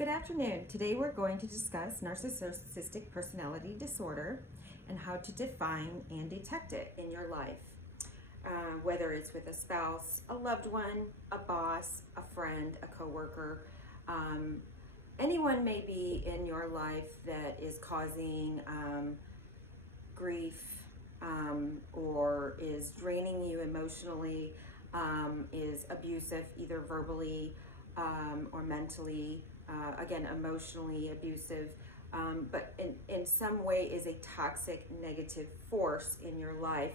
Good afternoon. Today we're going to discuss narcissistic personality disorder and how to define and detect it in your life. Whether it's with a spouse, a loved one, a boss, a friend, a coworker, anyone may be in your life that is causing grief or is draining you emotionally, is abusive either verbally or mentally, again, emotionally abusive, but in some way is a toxic negative force in your life.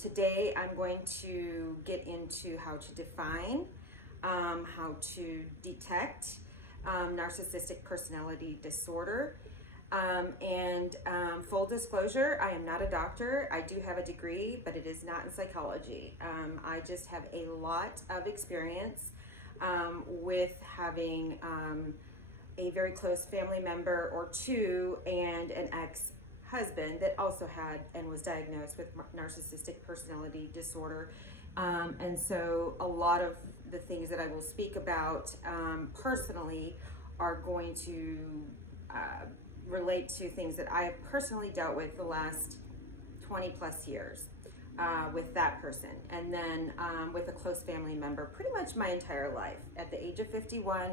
Today I'm going to get into how to define, how to detect narcissistic personality disorder. Full disclosure, I am not a doctor. I do have a degree, but it is not in psychology. I just have a lot of experience with having a very close family member or two and an ex-husband that also had and was diagnosed with narcissistic personality disorder. And so a lot of the things that I will speak about personally are going to relate to things that I have personally dealt with the last 20 plus years with that person, and then with a close family member pretty much my entire life. At the age of 51,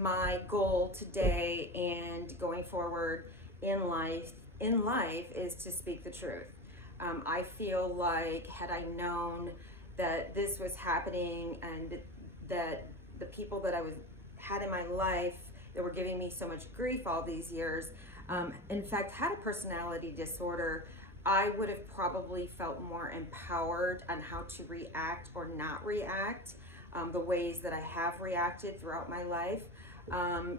my goal today and going forward in life is to speak the truth. I feel like had I known that this was happening and that the people that I had in my life that were giving me so much grief all these years, in fact, had a personality disorder, I would have probably felt more empowered on how to react or not react, the ways that I have reacted throughout my life.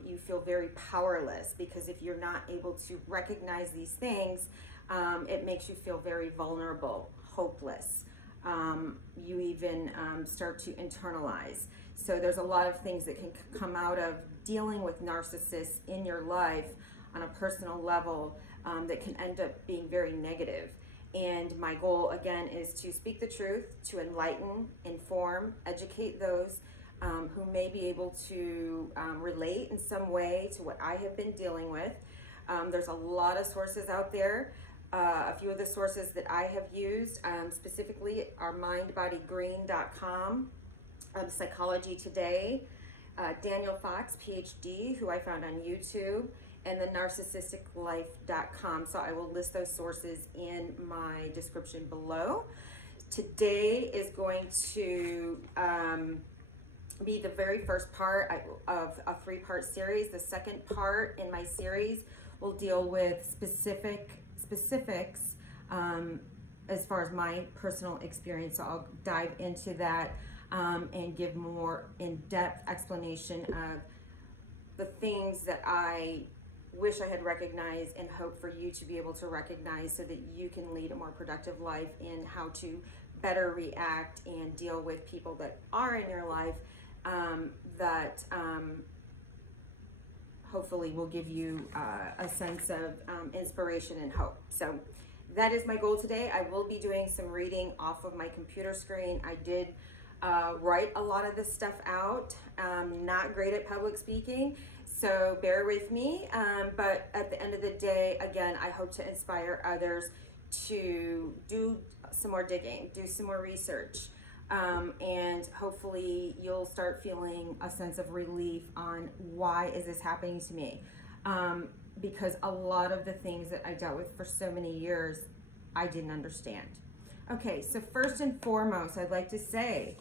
You feel very powerless because if you're not able to recognize these things, it makes you feel very vulnerable, hopeless. You even start to internalize. So there's a lot of things that can come out of dealing with narcissists in your life on a personal level that can end up being very negative. And my goal, again, is to speak the truth, to enlighten, inform, educate those who may be able to relate in some way to what I have been dealing with. There's a lot of sources out there. A few of the sources that I have used specifically are mindbodygreen.com, Psychology Today, Daniel Fox, PhD, who I found on YouTube, and the narcissisticlife.com. So I will list those sources in my description below. Today is going to be the very first part of a three-part series. The second part in my series will deal with specifics as far as my personal experience. So I'll dive into that and give more in-depth explanation of the things that I wish I had recognized and hope for you to be able to recognize so that you can lead a more productive life in how to better react and deal with people that are in your life that hopefully will give you a sense of inspiration and hope. So that is my goal today. I will be doing some reading off of my computer screen. I did write a lot of this stuff out. Not great at public speaking, so bear with me. But at the end of the day, again, I hope to inspire others to do some more digging, do some more research, and hopefully you'll start feeling a sense of relief on why is this happening to me. Because a lot of the things that I dealt with for so many years, I didn't understand. Okay, so first and foremost, I'd like to say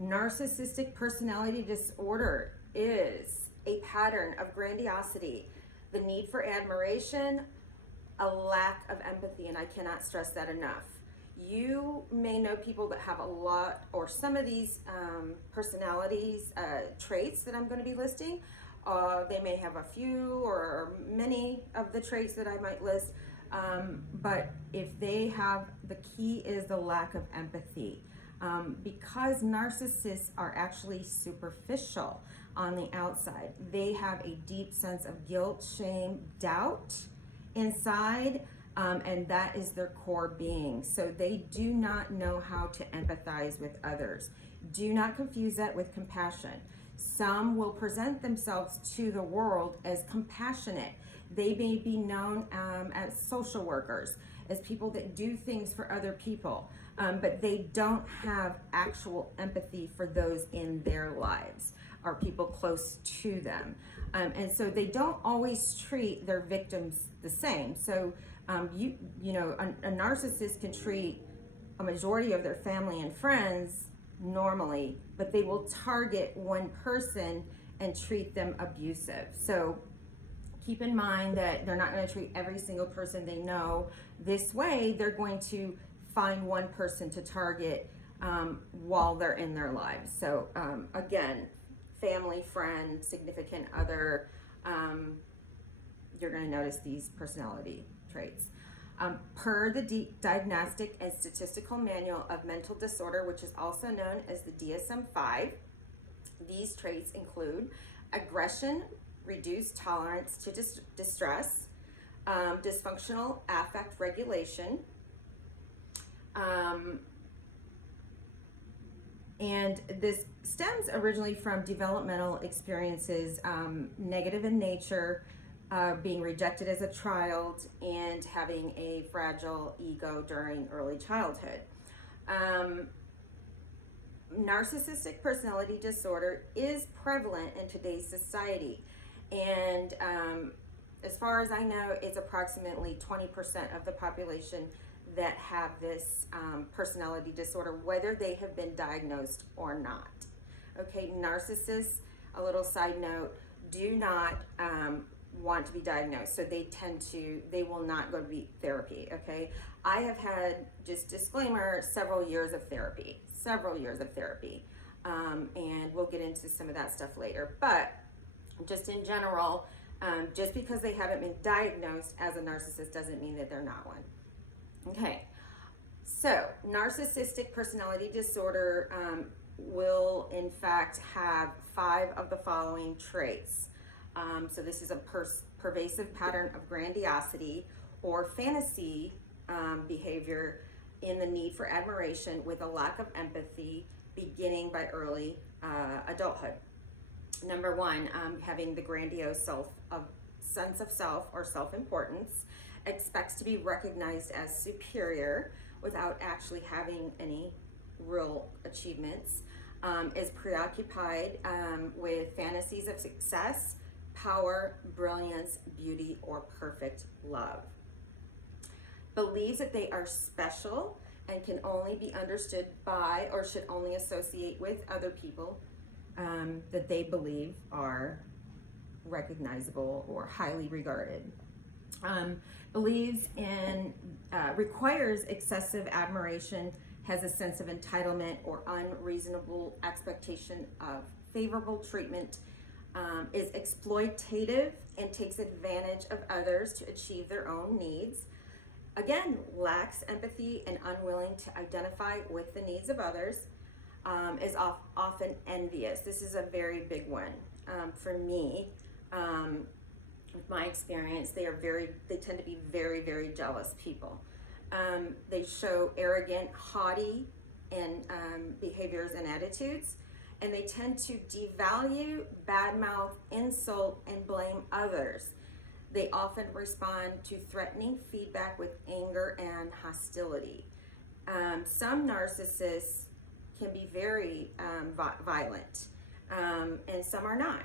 narcissistic personality disorder is a pattern of grandiosity, the need for admiration, a lack of empathy, and I cannot stress that enough. You may know people that have a lot or some of these personalities, traits that I'm going to be listing. They may have a few or many of the traits that I might list. But if they have, the key is the lack of empathy. Because narcissists are actually superficial on the outside. They have a deep sense of guilt, shame, doubt inside, and that is their core being. So they do not know how to empathize with others. Do not confuse that with compassion. Some will present themselves to the world as compassionate. They may be known as social workers, as people that do things for other people, but they don't have actual empathy for those in their lives or people close to them. And so they don't always treat their victims the same. So a narcissist can treat a majority of their family and friends normally, but they will target one person and treat them abusive. So keep in mind that they're not going to treat every single person they know this way. They're going to find one person to target while they're in their lives. So again, family, friend, significant other, you're going to notice these personality traits. Per the Diagnostic and Statistical Manual of Mental Disorder, which is also known as the DSM-5, these traits include aggression, reduced tolerance to distress, dysfunctional affect regulation, and this stems originally from developmental experiences, negative in nature, being rejected as a child, and having a fragile ego during early childhood. Narcissistic personality disorder is prevalent in today's society, and as far as I know, it's approximately 20% of the population that have this personality disorder, whether they have been diagnosed or not. Okay, narcissists, a little side note, do not want to be diagnosed, so they will not go to therapy. Okay, I have had, just disclaimer, several years of therapy, and we'll get into some of that stuff later. But just in general, just because they haven't been diagnosed as a narcissist doesn't mean that they're not one. Okay, so narcissistic personality disorder will in fact have 5 of the following traits. So this is a pervasive pattern of grandiosity or fantasy behavior in the need for admiration with a lack of empathy beginning by early adulthood. Number 1, having the grandiose sense of self or self-importance, expects to be recognized as superior without actually having any real achievements, is preoccupied with fantasies of success, power, brilliance, beauty, or perfect love. Believes that they are special and can only be understood by or should only associate with other people that they believe are recognizable or highly regarded. Believes in, requires excessive admiration, has a sense of entitlement or unreasonable expectation of favorable treatment, is exploitative and takes advantage of others to achieve their own needs. Again, lacks empathy and unwilling to identify with the needs of others, is often envious. This is a very big one for me. With my experience, they tend to be very, very jealous people. They show arrogant, haughty, and behaviors and attitudes, and they tend to devalue, badmouth, insult, and blame others. They often respond to threatening feedback with anger and hostility. Some narcissists can be very violent, and some are not.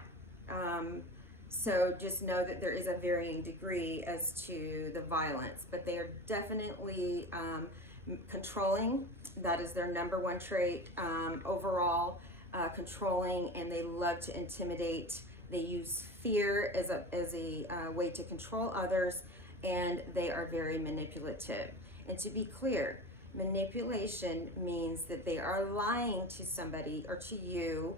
So just know that there is a varying degree as to the violence, but they are definitely controlling. That is their number 1 trait overall, controlling, and they love to intimidate. They use fear as a way to control others, and they are very manipulative. And to be clear, manipulation means that they are lying to somebody or to you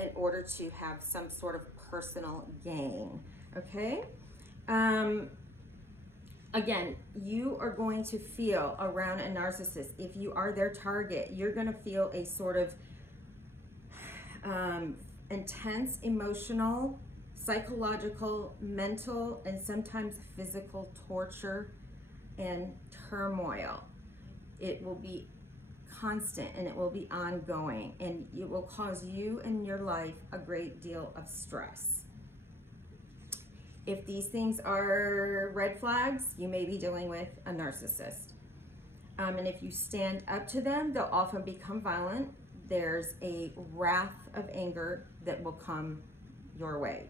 in order to have some sort of personal gain. Okay? Again, you are going to feel around a narcissist, if you are their target, you're going to feel a sort of intense emotional, psychological, mental, and sometimes physical torture and turmoil. It will be constant and it will be ongoing, and it will cause you and your life a great deal of stress. If these things are red flags, you may be dealing with a narcissist. And if you stand up to them, they'll often become violent. There's a wrath of anger that will come your way.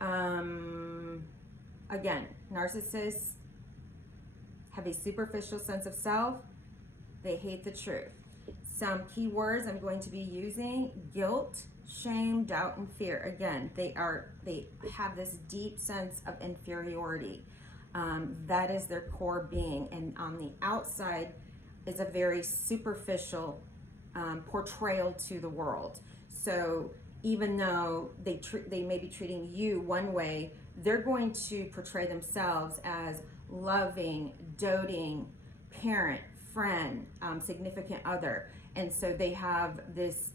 Again, narcissists have a superficial sense of self. They hate the truth. Some key words I'm going to be using: guilt, shame, doubt, and fear. Again, they have this deep sense of inferiority. That is their core being, and on the outside is a very superficial portrayal to the world. So even though they may be treating you one way, they're going to portray themselves as loving, doting parent, friend, significant other, and so they have this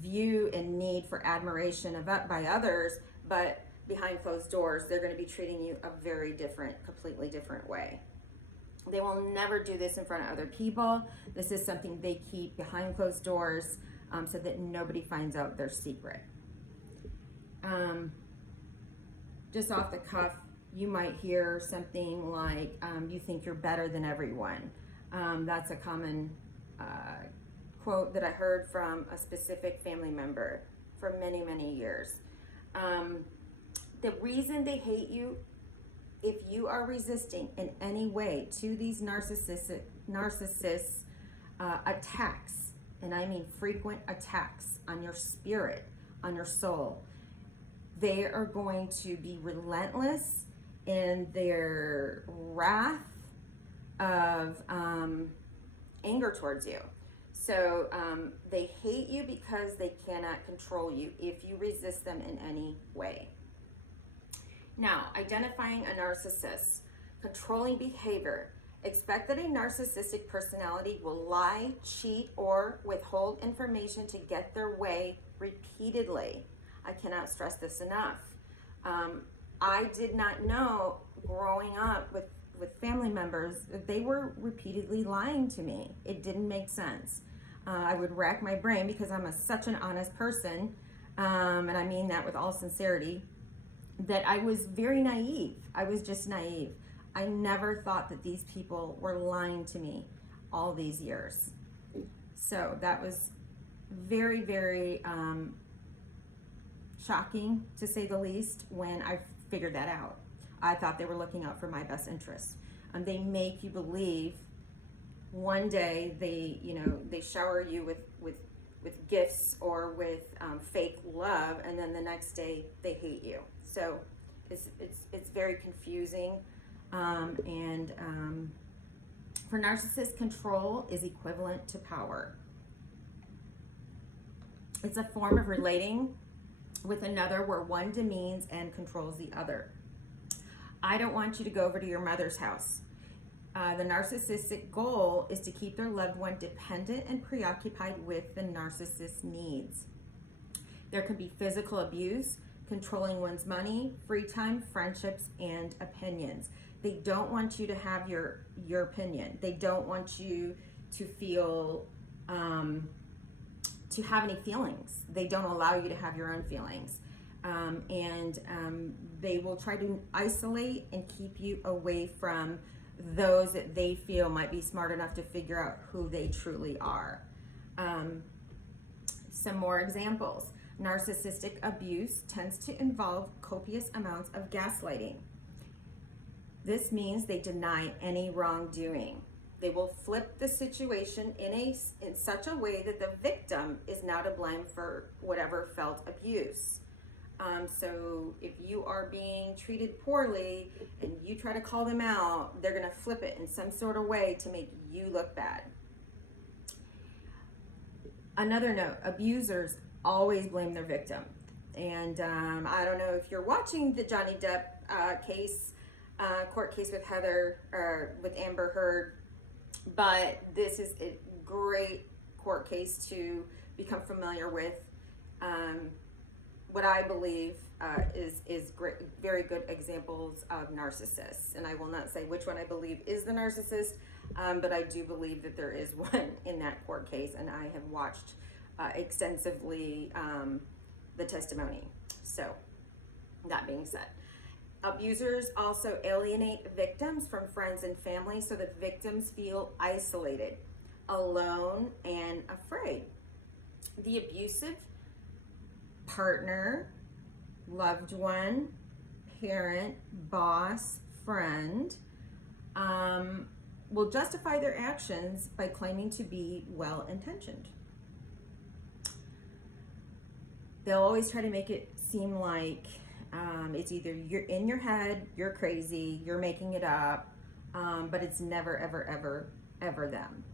view and need for admiration by others, but behind closed doors, they're going to be treating you a very different, completely different way. They will never do this in front of other people. This is something they keep behind closed doors, so that nobody finds out their secret. Just off the cuff, you might hear something like, you think you're better than everyone. That's a common quote that I heard from a specific family member for many, many years. The reason they hate you, if you are resisting in any way to these narcissists attacks, and I mean frequent attacks on your spirit, on your soul, they are going to be relentless in their wrath of anger towards you. So they hate you because they cannot control you if you resist them in any way. Now, identifying a narcissist: controlling behavior. Expect that a narcissistic personality will lie, cheat, or withhold information to get their way repeatedly. I cannot stress this enough. I did not know growing up with family members that they were repeatedly lying to me. It didn't make sense. I would rack my brain because I'm such an honest person, and I mean that with all sincerity, that I was very naive. I was just naive. I never thought that these people were lying to me all these years. So that was very, very shocking, to say the least, when I figured that out. I thought they were looking out for my best interest. They make you believe one day they shower you with gifts or with fake love, and then the next day they hate you. So it's very confusing, and for narcissists, control is equivalent to power. It's a form of relating with another where one demeans and controls the other. I don't want you to go over to your mother's house. The narcissistic goal is to keep their loved one dependent and preoccupied with the narcissist's needs. There can be physical abuse, controlling one's money, free time, friendships, and opinions. They don't want you to have your opinion. They don't want you to feel, to have any feelings. They don't allow you to have your own feelings. And they will try to isolate and keep you away from those that they feel might be smart enough to figure out who they truly are. Some more examples. Narcissistic abuse tends to involve copious amounts of gaslighting. This means they deny any wrongdoing. They will flip the situation in such a way that the victim is now to blame for whatever felt abuse. So if you are being treated poorly and you try to call them out, they're going to flip it in some sort of way to make you look bad. Another note: abusers always blame their victim. And I don't know if you're watching the Johnny Depp court case with Heather, or with Amber Heard, but this is a great court case to become familiar with. What I believe is great, very good examples of narcissists. And I will not say which one I believe is the narcissist. but I do believe that there is one in that court case, and I have watched extensively the testimony. So, that being said, abusers also alienate victims from friends and family so that victims feel isolated, alone, and afraid. The abusive partner, loved one, parent, boss, friend will justify their actions by claiming to be well-intentioned. They'll always try to make it seem like it's either you're in your head, you're crazy, you're making it up, but it's never, ever, ever, ever them.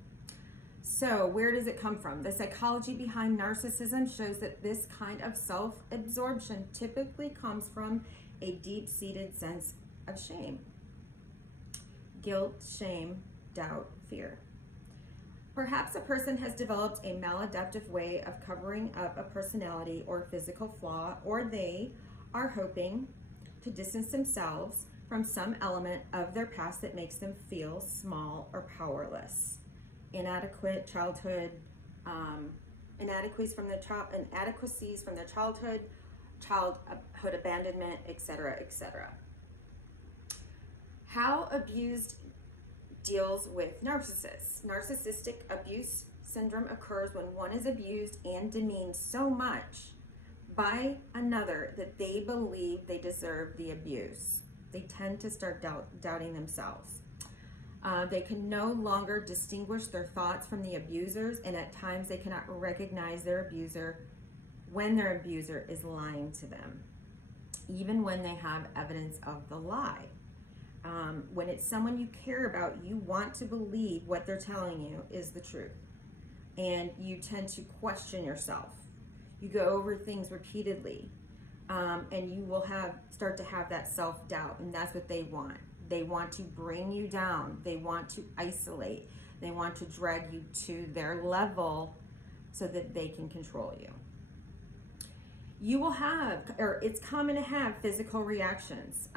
So where does it come from? The psychology behind narcissism shows that this kind of self-absorption typically comes from a deep-seated sense of shame. Guilt, shame, doubt, fear. Perhaps a person has developed a maladaptive way of covering up a personality or physical flaw, or they are hoping to distance themselves from some element of their past that makes them feel small or powerless. Inadequate childhood, inadequacies from their childhood, childhood abandonment, etc., etc. How abused deals with narcissists. Narcissistic abuse syndrome occurs when one is abused and demeaned so much by another that they believe they deserve the abuse. They tend to start doubting themselves. They can no longer distinguish their thoughts from the abusers, and at times they cannot recognize their abuser when their abuser is lying to them, even when they have evidence of the lie. When it's someone you care about, you want to believe what they're telling you is the truth, and you tend to question yourself. You go over things repeatedly, and you will start to have that self-doubt, and that's what they want. They want to bring you down. They want to isolate. They want to drag you to their level so that they can control you. You will it's common to have physical reactions.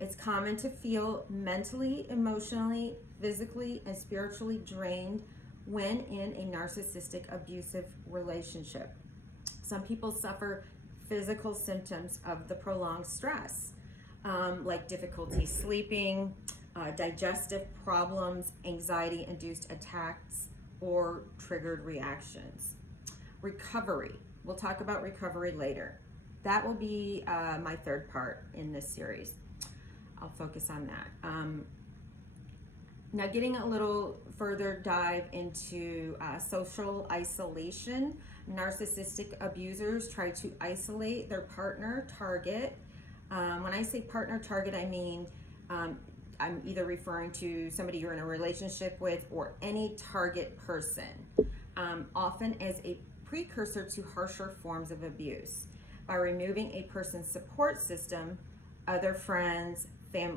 It's common to feel mentally, emotionally, physically, and spiritually drained when in a narcissistic abusive relationship. Some people suffer physical symptoms of the prolonged stress, like difficulty sleeping, digestive problems, anxiety-induced attacks, or triggered reactions. Recovery. We'll talk about recovery later. That will be my third part in this series. I'll focus on that. Now, getting a little further dive into social isolation. Narcissistic abusers try to isolate their partner target. When I say partner target, I mean I'm either referring to somebody you're in a relationship with or any target person, often as a precursor to harsher forms of abuse. By removing a person's support system, other friends,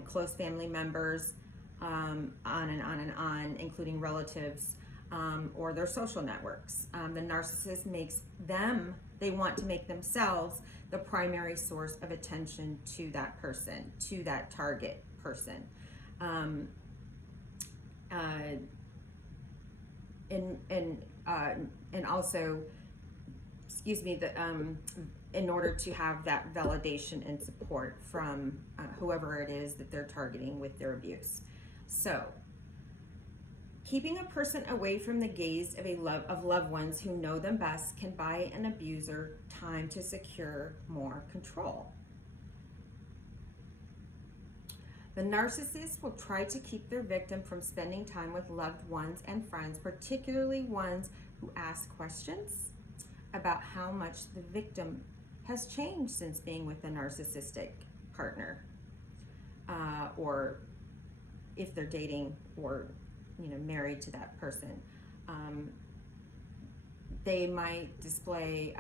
close family members, on and on and on, including relatives, or their social networks. The narcissist they want to make themselves the primary source of attention to that person, to that target person. And also, in order to have that validation and support from whoever it is that they're targeting with their abuse. So, keeping a person away from the gaze of loved ones who know them best can buy an abuser time to secure more control. The narcissist will try to keep their victim from spending time with loved ones and friends, particularly ones who ask questions about how much the victim has changed since being with a narcissistic partner, or if they're dating or married to that person. They might display,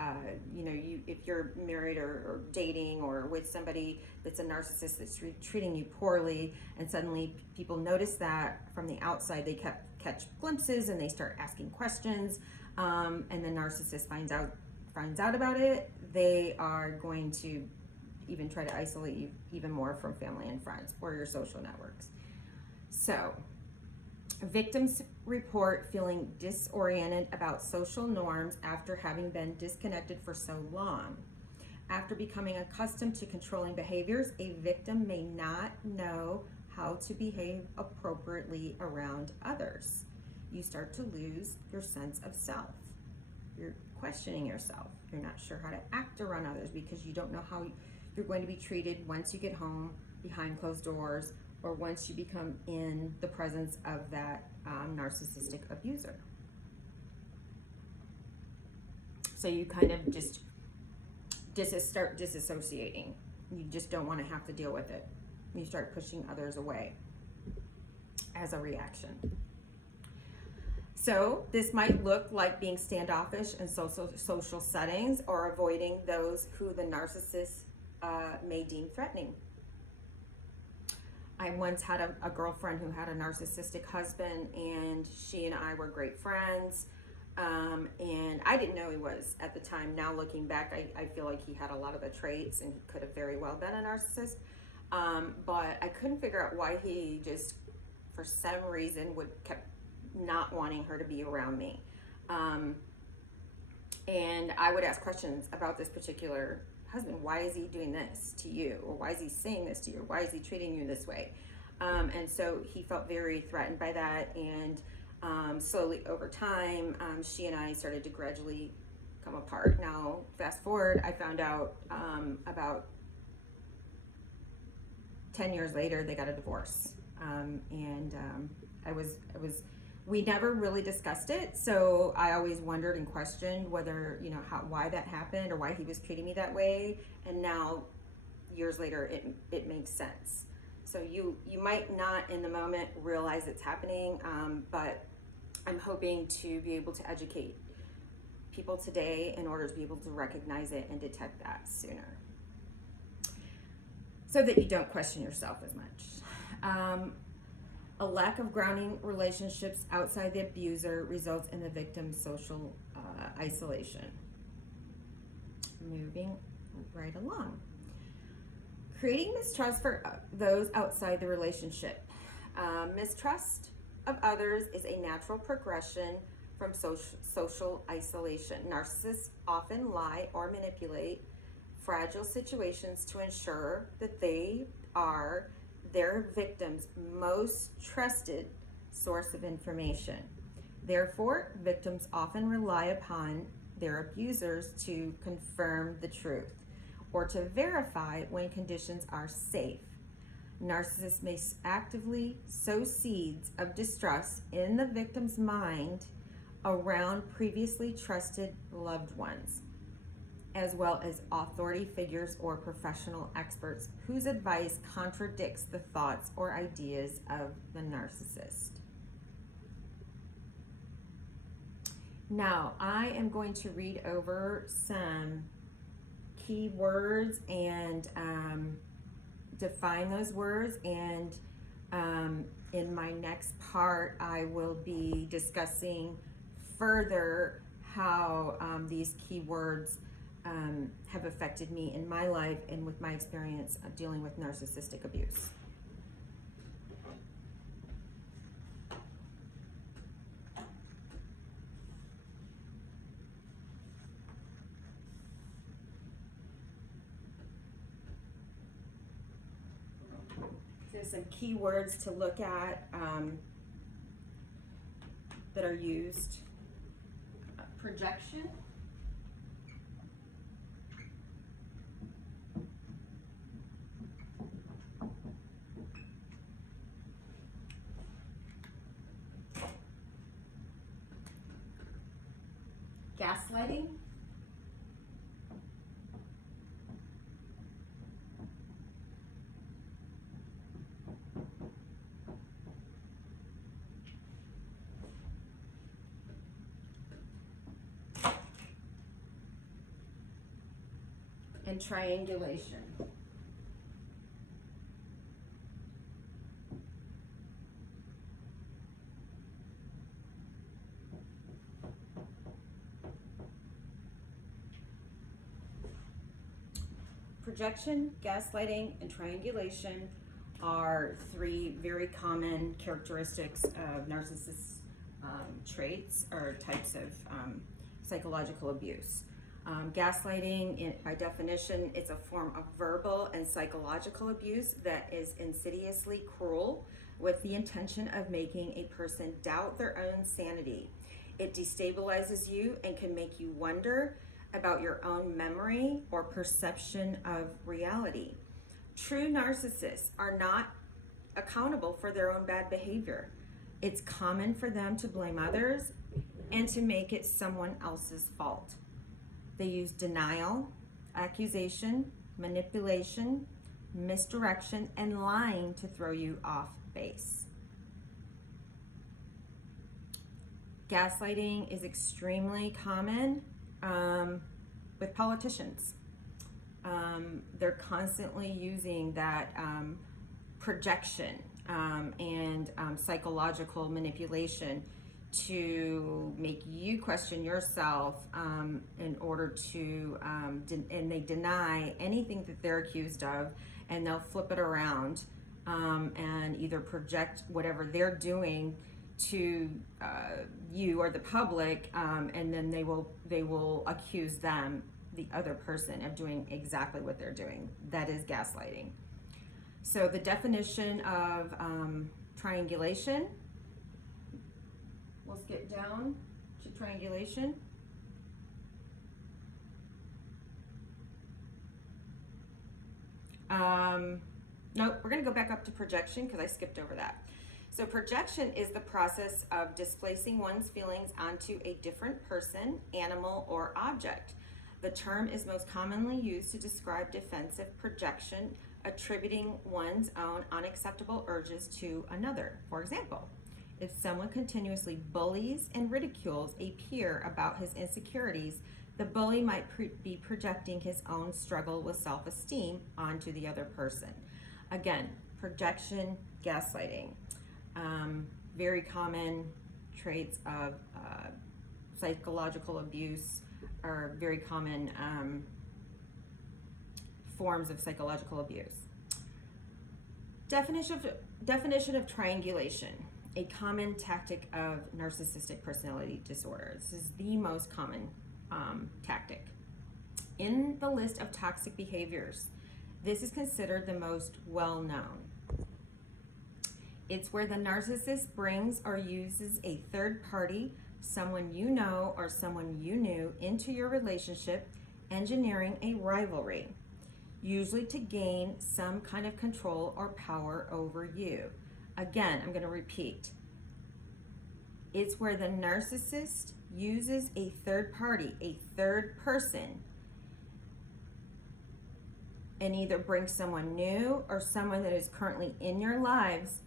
if you're married or dating or with somebody that's a narcissist that's treating you poorly, and suddenly people notice that from the outside, they catch glimpses and they start asking questions, and the narcissist finds out about it, they are going to even try to isolate you even more from family and friends or your social networks. So, Victims report feeling disoriented about social norms after having been disconnected for so long. After becoming accustomed to controlling behaviors, a victim may not know how to behave appropriately around others. You start to lose your sense of self. You're questioning yourself. You're not sure how to act around others because you don't know how you're going to be treated once you get home behind closed doors, or once you become in the presence of that narcissistic abuser. So you kind of just start disassociating. You just don't want to have to deal with it. You start pushing others away as a reaction. So this might look like being standoffish in social settings, or avoiding those who the narcissist may deem threatening. I once had a girlfriend who had a narcissistic husband, and she and I were great friends. And I didn't know he was at the time. Now looking back, I feel like he had a lot of the traits and could have very well been a narcissist. But I couldn't figure out why he just, for some reason, kept not wanting her to be around me. And I would ask questions about this particular husband. Why is he doing this to you? Or why is he saying this to you? Or why is he treating you this way? And so he felt very threatened by that. And slowly over time, she and I started to gradually come apart. Now, fast forward, I found out about 10 years later, they got a divorce. We never really discussed it. So I always wondered and questioned whether, why that happened or why he was treating me that way. And now, years later, it makes sense. So you might not in the moment realize it's happening, but I'm hoping to be able to educate people today in order to be able to recognize it and detect that sooner, so that you don't question yourself as much. A lack of grounding relationships outside the abuser results in the victim's social isolation. Moving right along. Creating mistrust for those outside the relationship. Mistrust of others is a natural progression from social isolation. Narcissists often lie or manipulate fragile situations to ensure that they are their victim's most trusted source of information. Therefore, victims often rely upon their abusers to confirm the truth or to verify when conditions are safe. Narcissists may actively sow seeds of distrust in the victim's mind around previously trusted loved ones, as well as authority figures or professional experts whose advice contradicts the thoughts or ideas of the narcissist. Now, I am going to read over some key words and define those words, and in my next part I will be discussing further how these key words have affected me in my life and with my experience of dealing with narcissistic abuse. There's some key words to look at that are used. Projection. Gaslighting. And triangulation. Projection, gaslighting, and triangulation are three very common characteristics of narcissist traits or types of psychological abuse. Gaslighting, by definition, it's a form of verbal and psychological abuse that is insidiously cruel with the intention of making a person doubt their own sanity. It destabilizes you and can make you wonder about your own memory or perception of reality. True narcissists are not accountable for their own bad behavior. It's common for them to blame others and to make it someone else's fault. They use denial, accusation, manipulation, misdirection, and lying to throw you off base. Gaslighting is extremely common with politicians. They're constantly using that projection and psychological manipulation to make you question yourself in order to, and they deny anything that they're accused of, and they'll flip it around and either project whatever they're doing to you or the public, and then they will accuse them, the other person, of doing exactly what they're doing. That is gaslighting. So the definition of triangulation, we'll skip down to triangulation. Nope, we're going to go back up to projection because I skipped over that. So projection is the process of displacing one's feelings onto a different person, animal, or object. The term is most commonly used to describe defensive projection, attributing one's own unacceptable urges to another. For example, if someone continuously bullies and ridicules a peer about his insecurities, the bully might be projecting his own struggle with self-esteem onto the other person. Again, projection, gaslighting. Very common traits of psychological abuse, are very common forms of psychological abuse. Definition of triangulation, a common tactic of narcissistic personality disorder. This is the most common tactic. In the list of toxic behaviors, this is considered the most well-known. It's where the narcissist brings or uses a third party, someone you know or someone you knew, into your relationship, engineering a rivalry, usually to gain some kind of control or power over you. Again, I'm going to repeat. It's where the narcissist uses a third party, a third person, and either brings someone new or someone that is currently in your lives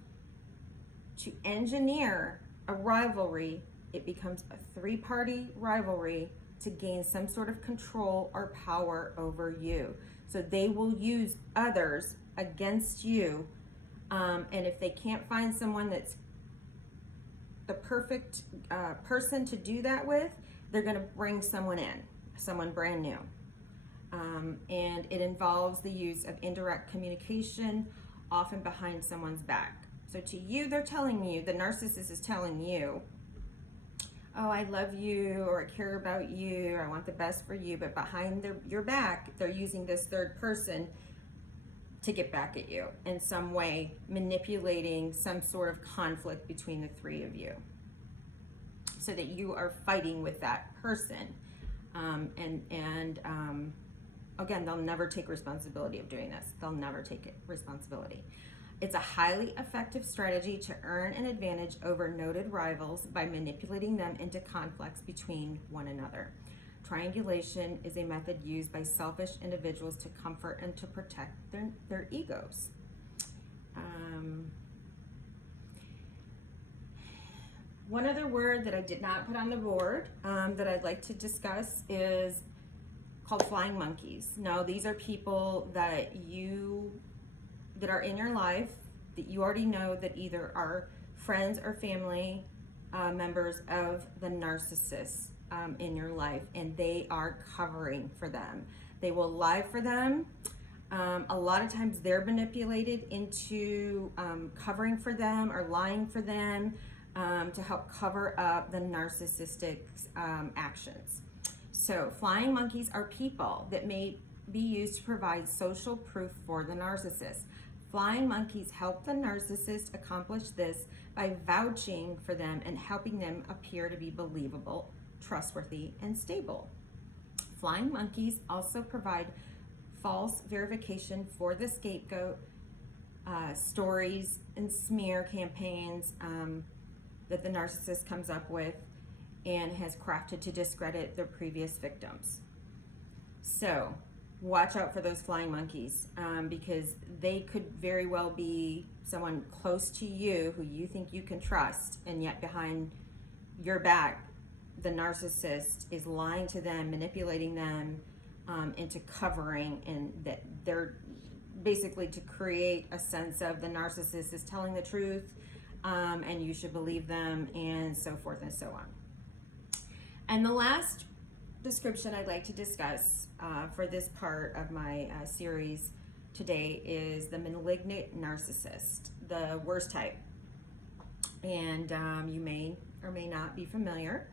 to engineer a rivalry. It becomes a three-party rivalry to gain some sort of control or power over you. So they will use others against you, and if they can't find someone that's the perfect person to do that with, they're going to bring someone in, someone brand new. And it involves the use of indirect communication, often behind someone's back. So to you, they're telling you, the narcissist is telling you, oh, I love you, or I care about you, or I want the best for you, but behind your back, they're using this third person to get back at you in some way, manipulating some sort of conflict between the three of you so that you are fighting with that person. Again, they'll never take responsibility of doing this. They'll never take responsibility. It's a highly effective strategy to earn an advantage over noted rivals by manipulating them into conflicts between one another. Triangulation is a method used by selfish individuals to comfort and to protect their egos. One other word that I did not put on the board that I'd like to discuss is called flying monkeys. Now, these are people that are in your life that you already know that either are friends or family members of the narcissist in your life, and they are covering for them. They will lie for them. A lot of times they're manipulated into covering for them or lying for them to help cover up the narcissistic actions. So flying monkeys are people that may be used to provide social proof for the narcissist. Flying monkeys help the narcissist accomplish this by vouching for them and helping them appear to be believable, trustworthy, and stable. Flying monkeys also provide false verification for the scapegoat, stories and smear campaigns that the narcissist comes up with and has crafted to discredit their previous victims. So watch out for those flying monkeys because they could very well be someone close to you who you think you can trust, and yet behind your back the narcissist is lying to them, manipulating them into covering, and that they're basically to create a sense of the narcissist is telling the truth and you should believe them, and so forth and so on. And the last description I'd like to discuss for this part of my series today is the malignant narcissist, the worst type. And you may or may not be familiar,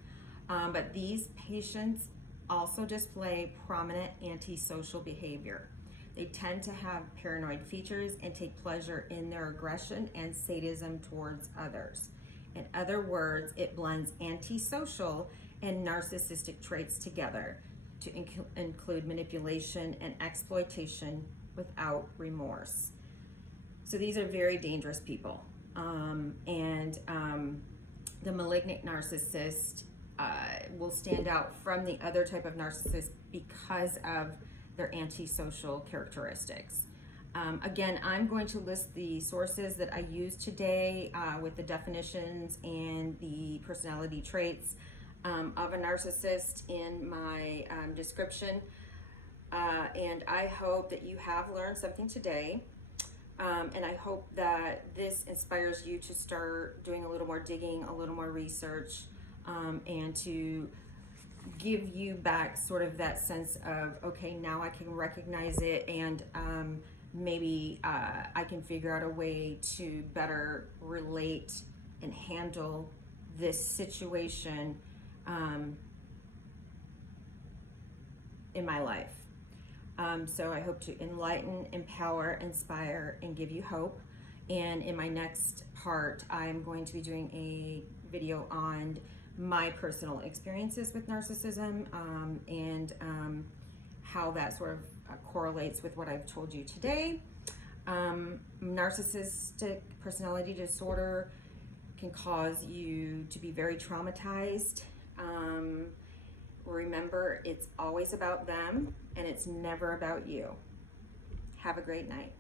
but these patients also display prominent antisocial behavior. They tend to have paranoid features and take pleasure in their aggression and sadism towards others. In other words, it blends antisocial and narcissistic traits together to include manipulation and exploitation without remorse. So these are very dangerous people. The malignant narcissist will stand out from the other type of narcissist because of their antisocial characteristics. Again, I'm going to list the sources that I used today with the definitions and the personality traits of a narcissist in my description. And I hope that you have learned something today. And I hope that this inspires you to start doing a little more digging, a little more research, and to give you back sort of that sense of, okay, now I can recognize it, and maybe I can figure out a way to better relate and handle this situation in my life. So I hope to enlighten, empower, inspire, and give you hope. And in my next part, I'm going to be doing a video on my personal experiences with narcissism and how that sort of correlates with what I've told you today. Narcissistic personality disorder can cause you to be very traumatized. Remember, it's always about them and it's never about you. Have a great night.